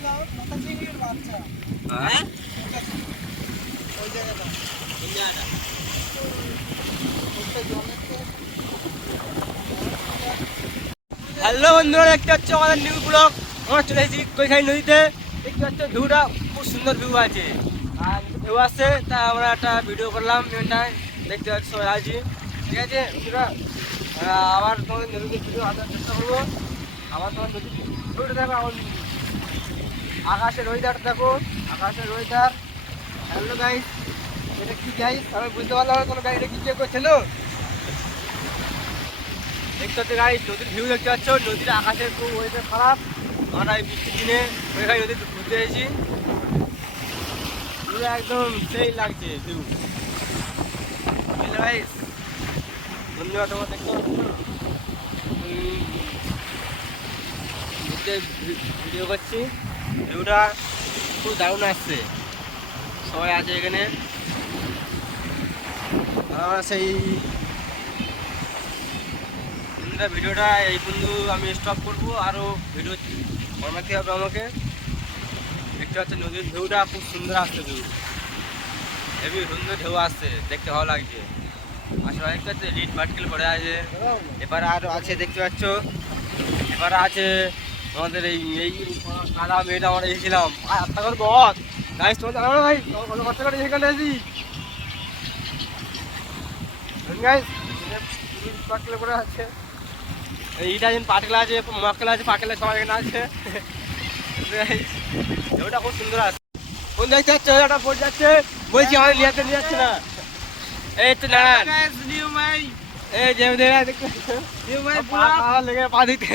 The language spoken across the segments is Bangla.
হ্যালো বন্ধুরা, দেখতে পাচ্ছ আমাদের নিউ ব্লগ। আমরা চলে এসেছি কৈখালী নদীতে। দেখতে পাচ্ছ ভিউটা খুব সুন্দর ভিউ আছে, আর ভিউ আসছে, তা আমরা একটা ভিডিও করলাম। দেখতে পাচ্ছ সবাই আছি, ঠিক আছে বন্ধুরা। আবার তোমাদের নদীতে ভিডিও আসার চেষ্টা করবো। আবার তোমার নদী ভিউটা দেখো, আমার আকাশের ওয়েদারটা দেখো, আকাশের ওয়েদার। হ্যালো গাইস, এটা কি গাইস? আমি বুঝতে পারলাম না কোনো গাড়িটা কি চেক করছিল। দেখতে হচ্ছে গাইস, নদীর ভিউ দেখতে পাচ্ছ। নদীর আকাশের খুব ওয়েদার খারাপ। আমরা এই বৃষ্টির দিনে কৈখালী নদীতে ঘুরতে এসেছি। পুরো একদম সেই লাগছে ভিউ, বুঝলে গাইস? বন্ধুরা তোমার দেখতে ভিডিও করছি, ভিউটা খুব দারুণ আসছে। সবাই আছে এখানে। আমরা সেই ভিডিওটা এই বন্ধু আমি স্টপ করবো, আরও ভিডিও বানাতে হবে আমাকে। দেখতে পাচ্ছি নদীর ঢেউটা খুব সুন্দর আসছে, ভিউ হেভি সুন্দর ঢেউ আসছে, দেখতে ভালো লাগছে। আসলে দেখতে পাচ্ছি রিট ভাটকেল পড়ে আছে। এবারে আরও আছে দেখতে পাচ্ছ, এবারে আছে আমাদের এই কালা মেয়েটা আমরা এসেছিলাম। আত্মা করে বস গাইস, তোমার জানো না ভাই কত কষ্ট করে এখানে এসেছি গাইস। ভাটকেল পড়ে আছে, এইটা যেন পাটকেলা আছে, মক্কেলা আছে, পাকেলা সবাই এখানে আছে। ওটা খুব সুন্দর আছে। কোন দেখতে যাচ্ছে ওটা পড়ে যাচ্ছে, বলছি আমাদের নিয়ে যাচ্ছে না। এই তো নারায়ণ, এই যে দেখতে লেগে পা দিতে।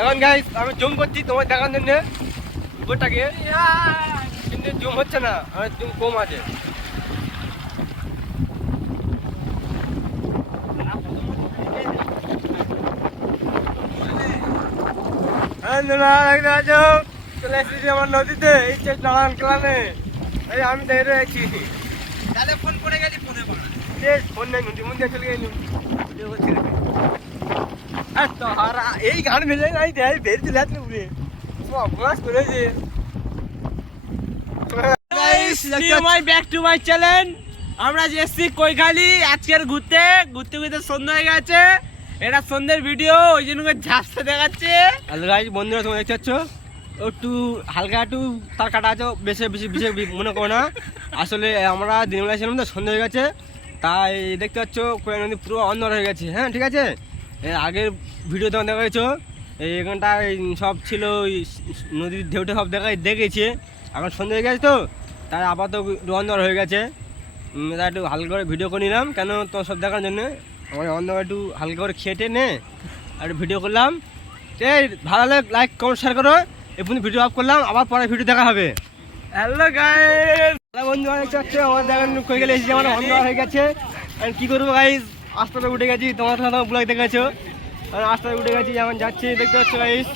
এখন গাইস আমি জুম করছি তোমার দেখার জন্য উপরটাকে, কিন্তু জুম হচ্ছে না, আমার জুম কম আছে। চলে এসেছি আমার নদীতে, এই যে নারায়ণ ক্লানে। এই আমি দেখে আছি, তাহলে ফোন করে গেছি, ফোনে ফোন নেই, নদী মন্দির চলে গেলি ভিডিও করছি। এই গান ভেজে নাই দেয় বের চলে আসলে উড়ে অপরাধ করেছে। Back to my channel. আমরা যে এসছি কৈখালী আজকের ঘুরতে ঘুরতে ঘুরতে সন্ধ্যা হয়ে গেছে। এটা সন্ধ্যের ভিডিও, ওই জন্য ঝাপসা দেখাচ্ছে। হ্যালো গাইস, বন্ধুরা তোমরা দেখতে পাচ্ছ একটু হালকা একটু তার কাটা আছে, বেশি বেশি বেশি মনে করো না। আসলে আমরা দিনবেলা ছিলাম তো, সন্ধ্যা হয়ে গেছে, তাই দেখতে পাচ্ছ কৈখালী নদী পুরো অন্ধকার হয়ে গেছে। হ্যাঁ ঠিক আছে, আগের ভিডিও তোমার দেখা গেছো এখানটা সব ছিল, নদীর ঢেউটা সব দেখেছে। এখন সন্ধ্যা হয়ে গেছে তো, তাই আপাতত অন্ধকার হয়ে গেছে। তাই একটু হালকা করে ভিডিও করে নিলাম, কেন তোমার সব দেখার জন্য। আমার অন্ধকার একটু হালকা করে খেটে নে আর ভিডিও করলাম। এই ভালো লাগে লাইক কমেন্ট শেয়ার করো। এখন ভিডিও অফ করলাম, আবার পরে ভিডিও দেখা হবে। হ্যালো গাইস, বন্ধু দেখতে পাচ্ছ আমার দেখেন কৈখালী এসেছি, আমার অন্ধকার হয়ে গেছে। আমি কী করবো গাইস, আস্তে উঠে গেছি, তোমার ব্লগ দেখেছো, আস্তে উঠে গেছি, যেমন যাচ্ছি দেখতে পাচ্ছ গাইস,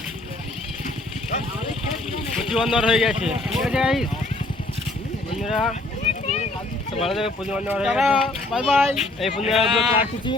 প্রচুর অন্ধকার হয়ে গেছে। ঠিক আছে গাইস, বন্ধুরা ভালো থাকে, প্রচুর অন্ধকার হয়ে গেছে। বাই বাই, এই বন্ধুরা রাখছি।